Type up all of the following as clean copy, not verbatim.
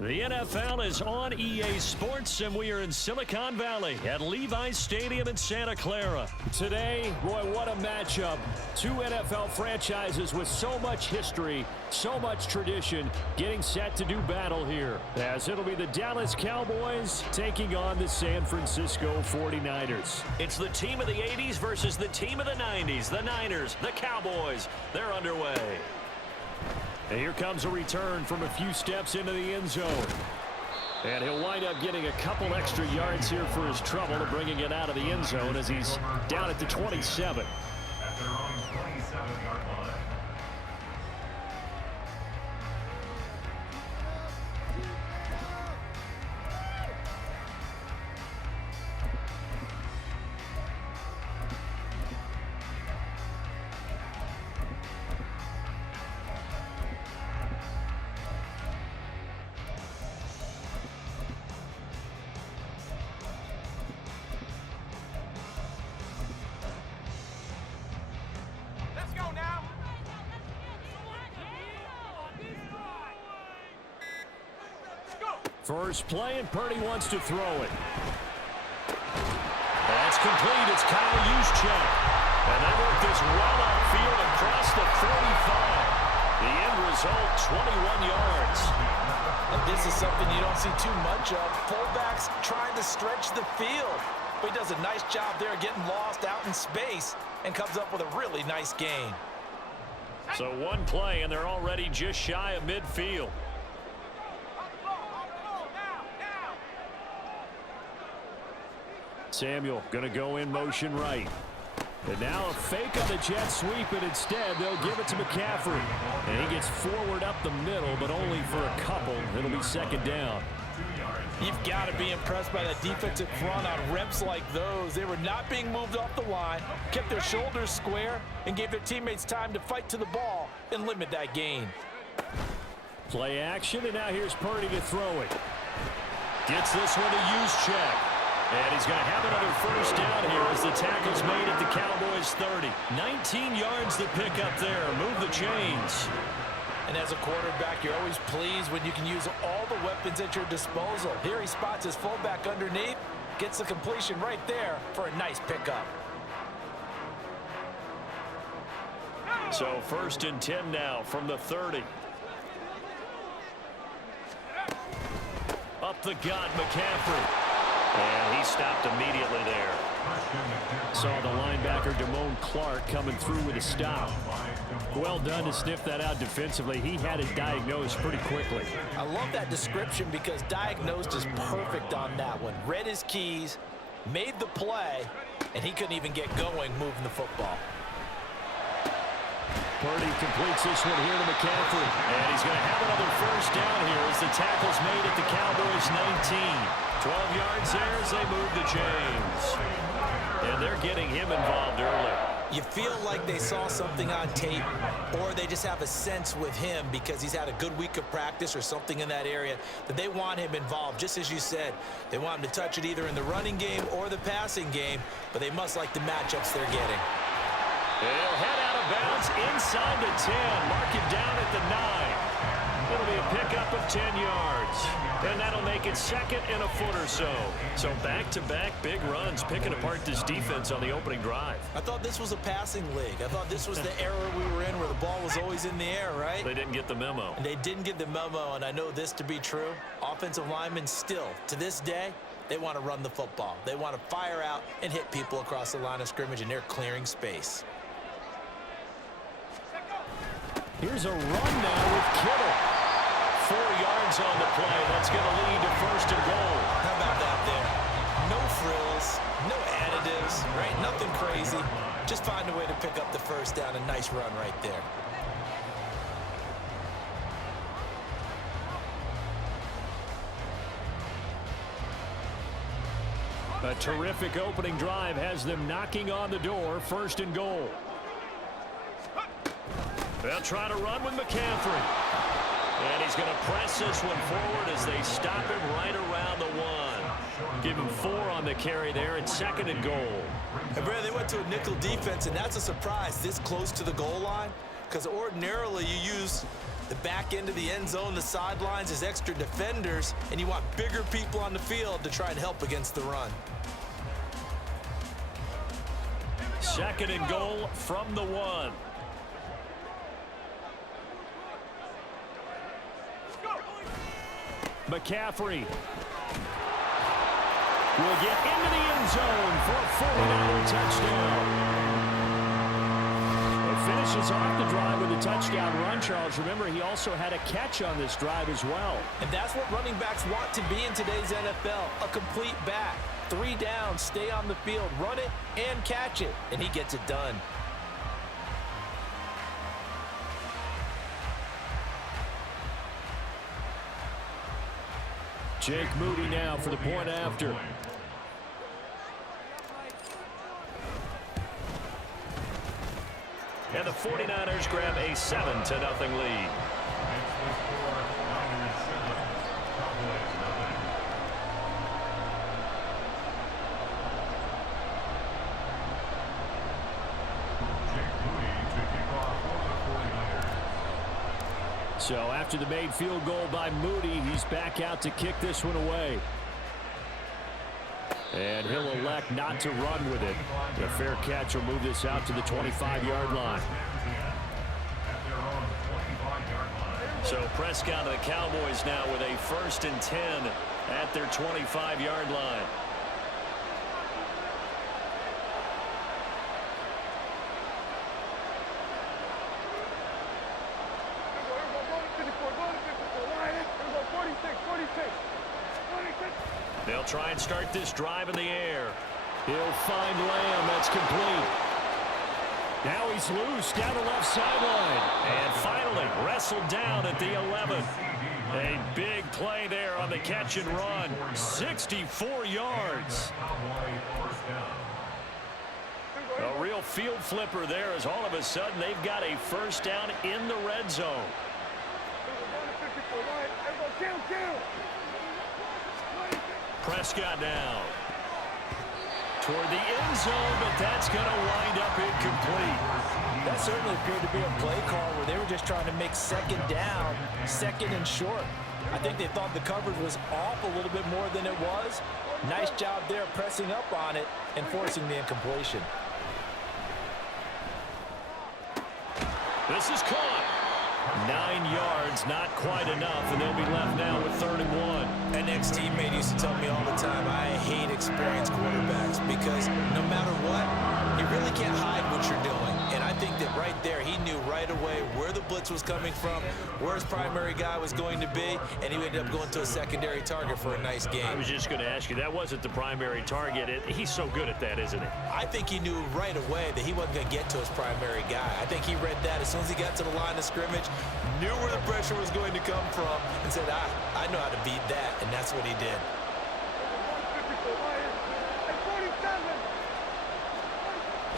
The NFL is on EA Sports, and we are in Silicon Valley at Levi's Stadium in Santa Clara. Today, boy, what a matchup. Two NFL franchises with so much history, so much tradition, getting set to do battle here. As it'll be the Dallas Cowboys taking on the San Francisco 49ers. It's the team of the 80s versus the team of the 90s. The Niners, the Cowboys, they're underway. And here comes a return from a few steps into the end zone. And he'll wind up getting a couple extra yards here for his trouble and bringing it out of the end zone as he's down at the 27. At their own 27-yard line. First play, and Purdy wants to throw it. That's complete. It's Kyle Juszczyk. And they work this well outfield across the 45. The end result, 21 yards. And this is something you don't see too much of. Fullbacks trying to stretch the field. But he does a nice job there getting lost out in space and comes up with a really nice gain. So one play, and they're already just shy of midfield. Samuel going to go in motion right. And now a fake on the jet sweep, and instead they'll give it to McCaffrey. And he gets forward up the middle, but only for a couple. It'll be second down. You've got to be impressed by that defensive front on reps like those. They were not being moved off the line, kept their shoulders square, and gave their teammates time to fight to the ball and limit that gain. Play action, and now here's Purdy to throw it. Gets this one to Juszczyk. And he's going to have another first down here as the tackle's made at the Cowboys 30. 19 yards to pick up there. Move the chains. And as a quarterback, you're always pleased when you can use all the weapons at your disposal. Here he spots his fullback underneath, gets the completion right there for a nice pickup. So first and 10 now from the 30. Up the gut, McCaffrey. And he stopped immediately there. Saw the linebacker Damone Clark coming through with a stop. Well done to sniff that out defensively. He had it diagnosed pretty quickly. I love that description because diagnosed is perfect on that one. Read his keys, made the play, and he couldn't even get going moving the football. Purdy completes this one here to McCaffrey. And he's going to have another first down here as the tackle's made at the Cowboys 19. 12 yards there as they move the chains. And they're getting him involved early. You feel like they saw something on tape, or they just have a sense with him because he's had a good week of practice or something in that area that they want him involved. Just as you said, they want him to touch it either in the running game or the passing game, but they must like the matchups they're getting. He'll head out of bounds inside the 10. Mark it down at the 9. It'll be a pickup of 10 yards. And that'll make it second and a foot or so. So back-to-back big runs picking apart this defense on the opening drive. I thought this was a passing league. I thought this was the era we were in where the ball was always in the air, right? They didn't get the memo. And they didn't get the memo, and I know this to be true. Offensive linemen still, to this day, they want to run the football. They want to fire out and hit people across the line of scrimmage, and they're clearing space. Here's a run now with Kittle. 4 yards on the play. That's going to lead to first and goal. How about that there? No frills, no additives, right? Nothing crazy. Just find a way to pick up the first down. A nice run right there. A terrific opening drive has them knocking on the door. First and goal. They'll try to run with McCaffrey. And he's going to press this one forward as they stop him right around the 1. Give him 4 on the carry there. It's second and goal. And Brad, they went to a nickel defense, and that's a surprise this close to the goal line, because ordinarily you use The back end of the end zone, the sidelines, is extra defenders, and you want bigger people on the field to try and help against the run. Second and goal from the 1. McCaffrey will get into the end zone for a 49er touchdown. It finishes off the drive with a touchdown run, Charles. Remember, he also had a catch on this drive as well. And that's what running backs want to be in today's NFL, a complete back. 3 down, stay on the field, run it, and catch it, and he gets it done. Jake Moody now for the point after. And the 49ers grab a 7-0 lead. So after the made field goal by Moody, he's back out to kick this one away. And he'll elect not to run with it. A fair catch will move this out to the 25-yard line. So Prescott of the Cowboys now with a 1st and 10 at their 25-yard line. They'll try and start this drive in the air. He'll find Lamb. That's complete. Now he's loose down the left sideline. And finally wrestled down at the 11. A big play there on the catch and run. 64 yards. A real field flipper there as all of a sudden they've got a 1st down in the red zone. Prescott now toward the end zone, but that's going to wind up incomplete. That certainly appeared to be a play call where they were just trying to make 2nd down, 2nd and short. I think they thought the coverage was off a little bit more than it was. Nice job there pressing up on it and forcing the incompletion. This is caught. 9 yards, not quite enough, and they'll be left now with 3rd and 1. An ex-teammate used to tell me all the time, I hate experienced quarterbacks because no matter what, you really can't hide what you're doing. And I think that right there, he knew right away where the blitz was coming from, where his primary guy was going to be, and he ended up going to a secondary target for a nice game. I was just going to ask you, that wasn't the primary target. He's so good at that, isn't he? I think he knew right away that he wasn't going to get to his primary guy. I think he read that as soon as he got to the line of scrimmage, knew where the pressure was going to come from, and said, I know how to beat that, and that's what he did.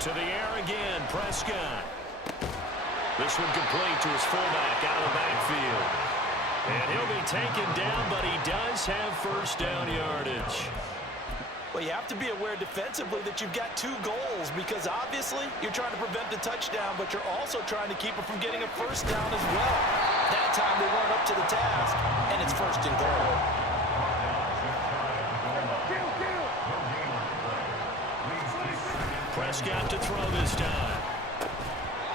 To the air again, Prescott. This one complete to his fullback out of the backfield. And he'll be taken down, but he does have 1st down yardage. Well, you have to be aware defensively that you've got 2 goals because obviously you're trying to prevent the touchdown, but you're also trying to keep it from getting a 1st down as well. That time they weren't up to the task, and it's 1st and goal. Prescott to throw this time.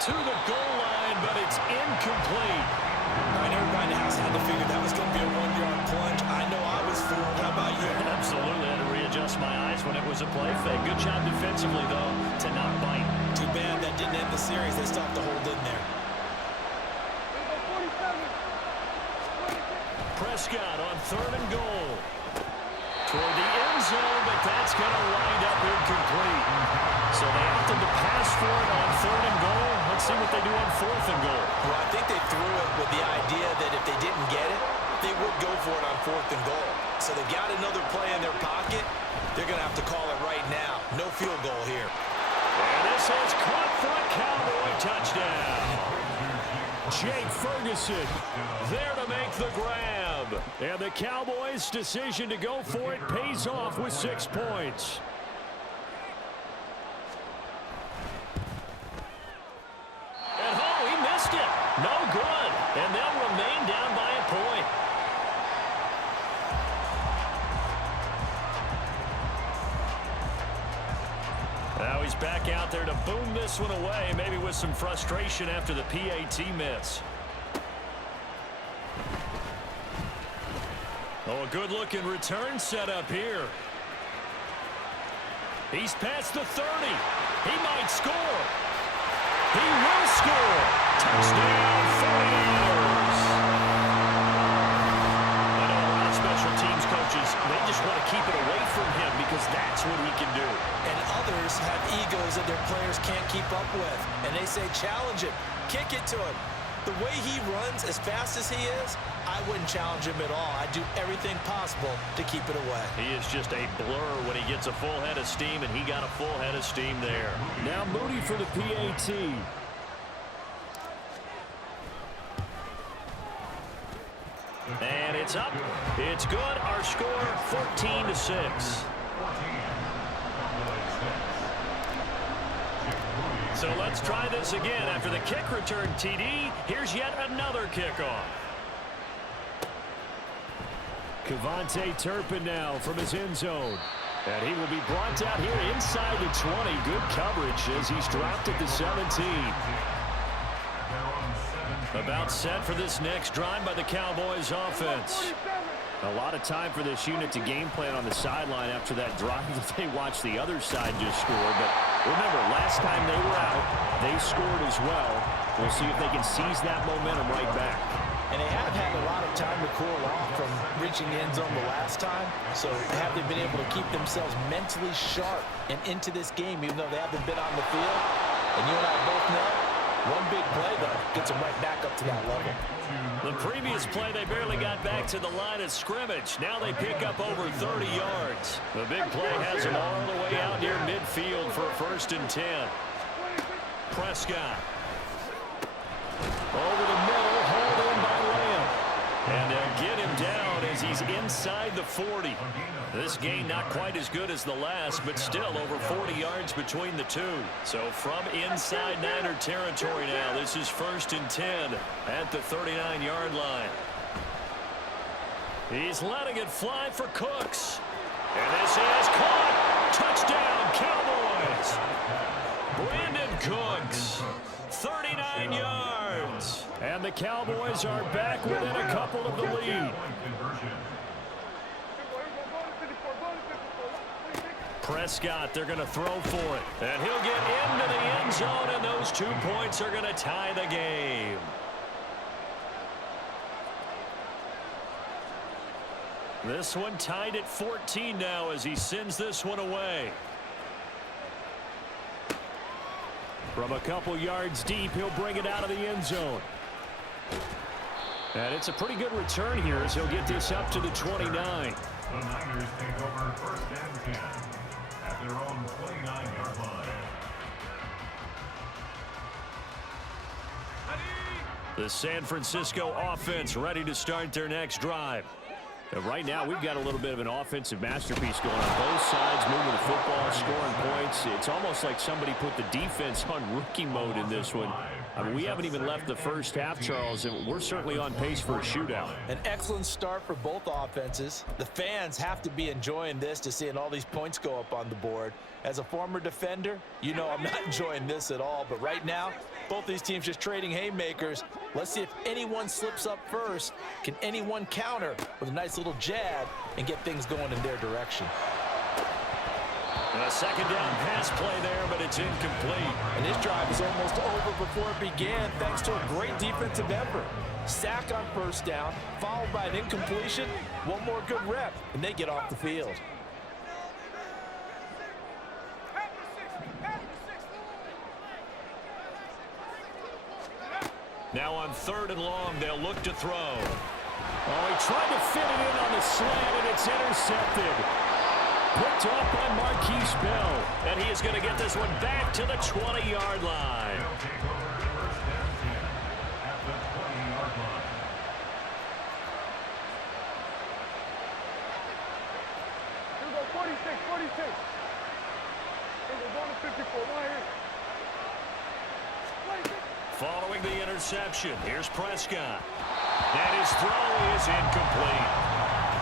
To the goal line, but it's incomplete. All right, everybody in the house had to figure that was going to be a 1-yard plunge. I know I was fooled. How about you? Absolutely. I had to readjust my eyes when it was a play fake. Good job defensively, though, to not bite. Too bad that didn't end the series. They stopped to hold in there. Prescott on 3rd and goal. Toward the end zone, but that's going to wind up incomplete. So they opted to pass for it on 3rd and goal. Let's see what they do on 4th and goal. Well, I think they threw it with the idea that if they didn't get it, they would go for it on 4th and goal. So they've got another play in their pocket. They're going to have to call it right now. No field goal here. And this is caught for a Cowboy touchdown. Jake Ferguson there to make the grab. And the Cowboys' decision to go for it pays off with 6 points. And oh, he missed it. No good. And they'll and down by a point. Now he's back out there to boom this one away, maybe with some frustration after the PAT miss. Oh, a good-looking return set up here. He's past the 30. He might score. He will score. Touchdown, 49ers. I know a lot of special teams coaches, they just want to keep it away from him because that's what he can do. And others have egos that their players can't keep up with. And they say, challenge him, kick it to him. The way he runs, as fast as he is, I wouldn't challenge him at all. I'd do everything possible to keep it away. He is just a blur when he gets a full head of steam, and he got a full head of steam there. Now Moody for the PAT. And it's up. It's good. Our score, 14-6. So let's try this again. After the kick return TD, here's yet another kickoff. Kevontae Turpin now from his end zone. And he will be brought out here inside the 20. Good coverage as he's dropped at the 17. About set for this next drive by the Cowboys offense. A lot of time for this unit to game plan on the sideline after that drive that they watched the other side just score. But remember, last time they were out, they scored as well. We'll see if they can seize that momentum right back. And they have had a lot of time to cool off from reaching the end zone the last time. So have they been able to keep themselves mentally sharp and into this game, even though they haven't been on the field? And you and I both know, one big play, though, gets them right back up to that level. The previous play, they barely got back to the line of scrimmage. Now they pick up over 30 yards. The big play has them all the way out near midfield for a 1st and 10. Prescott. Over the middle, hauled in by Lamb. And they'll get him down as he's inside the 40. This gain not quite as good as the last, but still over 40 yards between the two. So from inside Niner territory now, this is 1st and 10 at the 39-yard line. He's letting it fly for Cooks. And this is caught. Touchdown, Cowboys. Brandon Cooks, 39 yards. And the Cowboys are back within a couple of the lead. Prescott, they're going to throw for it. And he'll get into the end zone, and those 2 points are going to tie the game. This one tied at 14 now as he sends this one away. From a couple yards deep, he'll bring it out of the end zone. And it's a pretty good return here as he'll get this up to the 29. The Niners take over 1st and 10 at their own 29-yard line. The San Francisco offense ready to start their next drive. And right now, we've got a little bit of an offensive masterpiece going on both sides, moving the football, scoring points. It's almost like somebody put the defense on rookie mode in this one. I mean, we haven't even left the first half, Charles, and we're certainly on pace for a shootout. An excellent start for both offenses. The fans have to be enjoying this to seeing all these points go up on the board. As a former defender, you know I'm not enjoying this at all. But right now, both these teams just trading haymakers. Let's see if anyone slips up first. Can anyone counter with a nice little jab and get things going in their direction? And a 2nd down pass play there, but it's incomplete. And this drive is almost over before it began thanks to a great defensive effort. Sack on 1st down, followed by an incompletion. One more good rep, and they get off the field. Now on 3rd and long, they'll look to throw. Oh, he tried to fit it in on the slant, and it's intercepted. Picked off by Marquise Bell. And he is going to get this one back to the 20-yard line. They'll take over 1st and 10 at the 20-yard line. Here we go, 46. Here we go, going to 54, right here. 46. Following the interception, here's Prescott. And His throw is incomplete.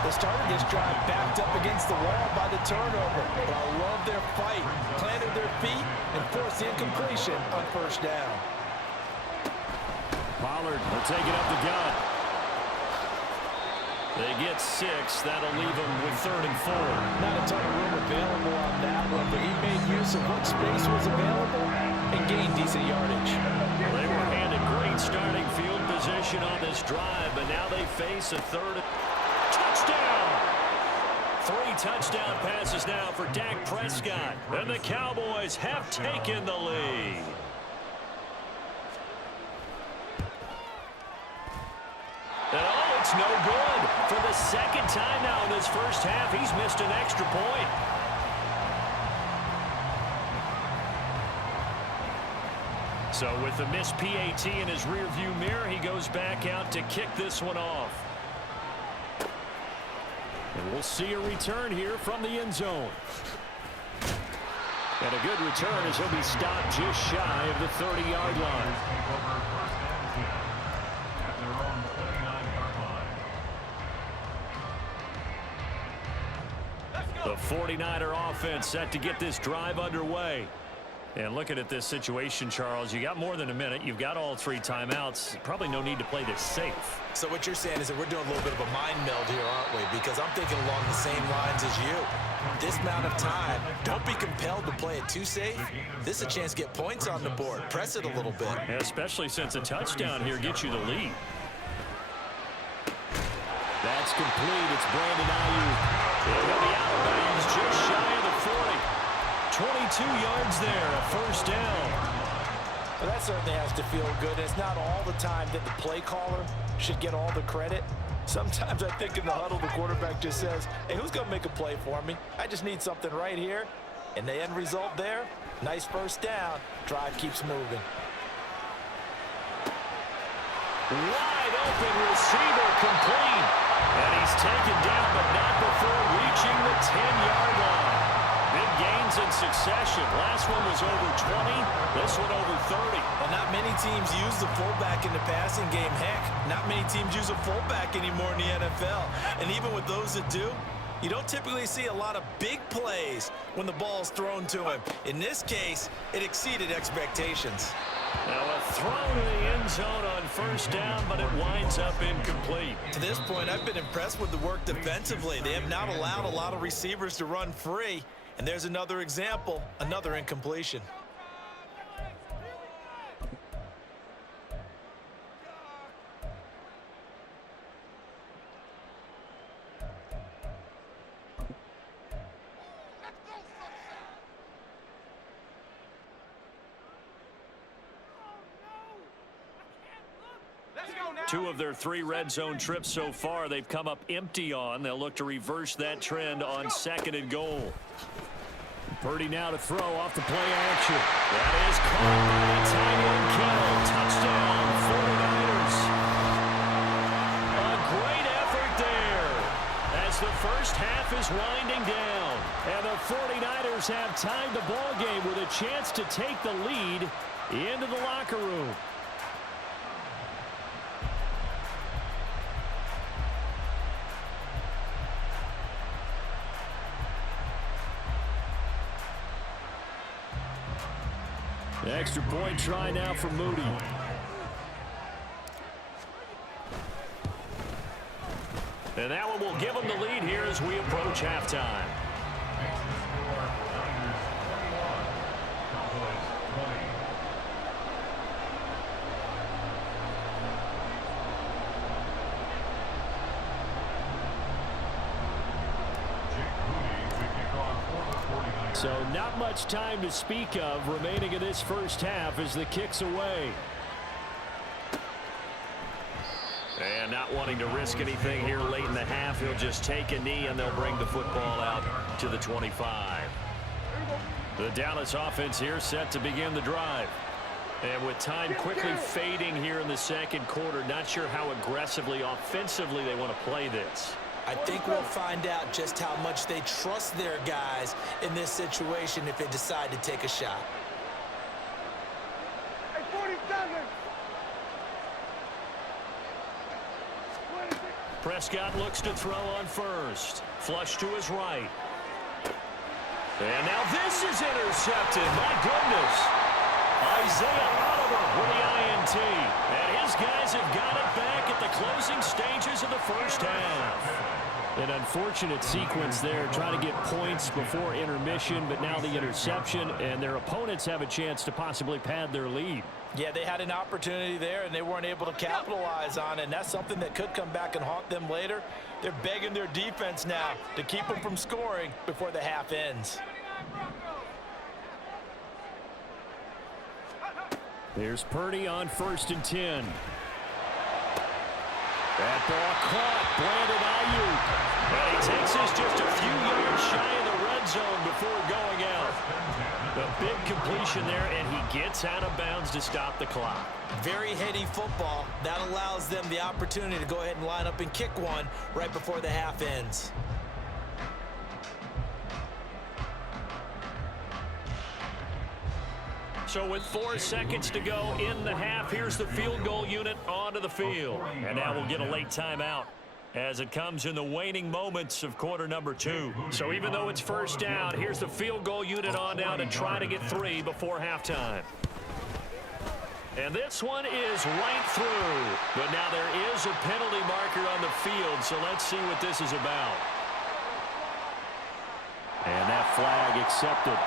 They started this drive backed up against the wall by the turnover, but I love their fight. Planted their feet and forced the incompletion on first down. Pollard will take it up the gut. They get 6. That'll leave them with 3rd and 4. Not a ton of room available on that one, but he made use of what space was available and gained decent yardage. They were handed great starting field position on this drive, but now they face a 3rd. Touchdown! 3 touchdown passes now for Dak Prescott, and the Cowboys have taken the lead. And oh, it's no good. For the second time now in this first half, he's missed an extra point. So with the missed PAT in his rearview mirror, he goes back out to kick this one off. And we'll see a return here from the end zone. And a good return as he'll be stopped just shy of the 30-yard line. The 49er offense set to get this drive underway. And looking at this situation, Charles, you got more than a minute. You've got all 3 timeouts. Probably no need to play this safe. So what you're saying is that we're doing a little bit of a mind meld here, aren't we? Because I'm thinking along the same lines as you. This amount of time, don't be compelled to play it too safe. This is a chance to get points on the board. Press it a little bit. Yeah, especially since a touchdown here gets you the lead. That's complete. It's Brandon Ayuk. He'll be out of bounds just shy of the 40. 22 yards there, a first down. Well, that certainly has to feel good. It's not all the time that the play caller should get all the credit. Sometimes I think in the huddle, the quarterback just says, hey, who's going to make a play for me? I just need something right here. And the end result there, nice first down. Drive keeps moving. Wide open receiver complete. And he's taken down, but not before reaching the 10-yard line. Big gains in succession. Last one was over 20. This one over 30. Well, not many teams use the fullback in the passing game. Heck, not many teams use a fullback anymore in the NFL. And even with those that do, you don't typically see a lot of big plays when the ball's thrown to him. In this case, it exceeded expectations. Now a throw to the end zone on first down, but it winds up incomplete. To this point, I've been impressed with the work defensively. They have not allowed a lot of receivers to run free. And there's another example, another incompletion. Two of their 3 red zone trips so far, they've come up empty on. They'll look to reverse that trend on 2nd and goal. Purdy now to throw off the play action. That is caught by Tyreek Hill. Touchdown, 49ers. A great effort there as the first half is winding down. And the 49ers have tied the ball game with a chance to take the lead into the locker room. The extra point try now for Moody. And that one will give them the lead here as we approach halftime. So not much time to speak of remaining in this first half as the kick's away. And not wanting to risk anything here late in the half, he'll just take a knee and they'll bring the football out to the 25. The Dallas offense here set to begin the drive. And with time quickly fading here in the second quarter, not sure how aggressively, offensively they want to play this. I think we'll find out just how much they trust their guys in this situation if they decide to take a shot. Hey, 47! 47! Prescott looks to throw on first. Flush to his right. And now this is intercepted. My goodness. Isaiah Oliver with the INT. And his guys have got it back at the closing stages of the first half. An unfortunate sequence there, trying to get points before intermission, but now the interception, and their opponents have a chance to possibly pad their lead. Yeah, they had an opportunity there, and they weren't able to capitalize on it, and that's something that could come back and haunt them later. They're begging their defense now to keep them from scoring before the half ends. There's Purdy on 1st and 10. That ball caught. Brandon Ayuk. And he takes us just a few yards shy of the red zone before going out. A big completion there, and he gets out of bounds to stop the clock. Very heady football. That allows them the opportunity to go ahead and line up and kick one right before the half ends. So with 4 seconds to go in the half, here's the field goal unit onto the field. And now we'll get a late timeout as it comes in the waning moments of quarter number 2. So even though it's first down, here's the field goal unit on down to try to get 3 before halftime. And this one is right through. But now there is a penalty marker on the field, so let's see what this is about. And that flag accepted.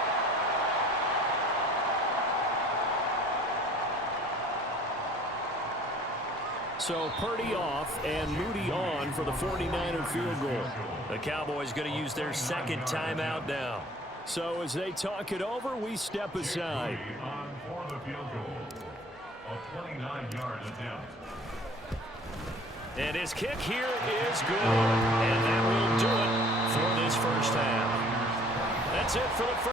So Purdy off and Moody on for the 49er field goal. The Cowboys going to use their second timeout now. So as they talk it over, we step aside. On for the field goal. A 29-yard attempt. And his kick here is good. And that will do it for this first half. That's it for the first.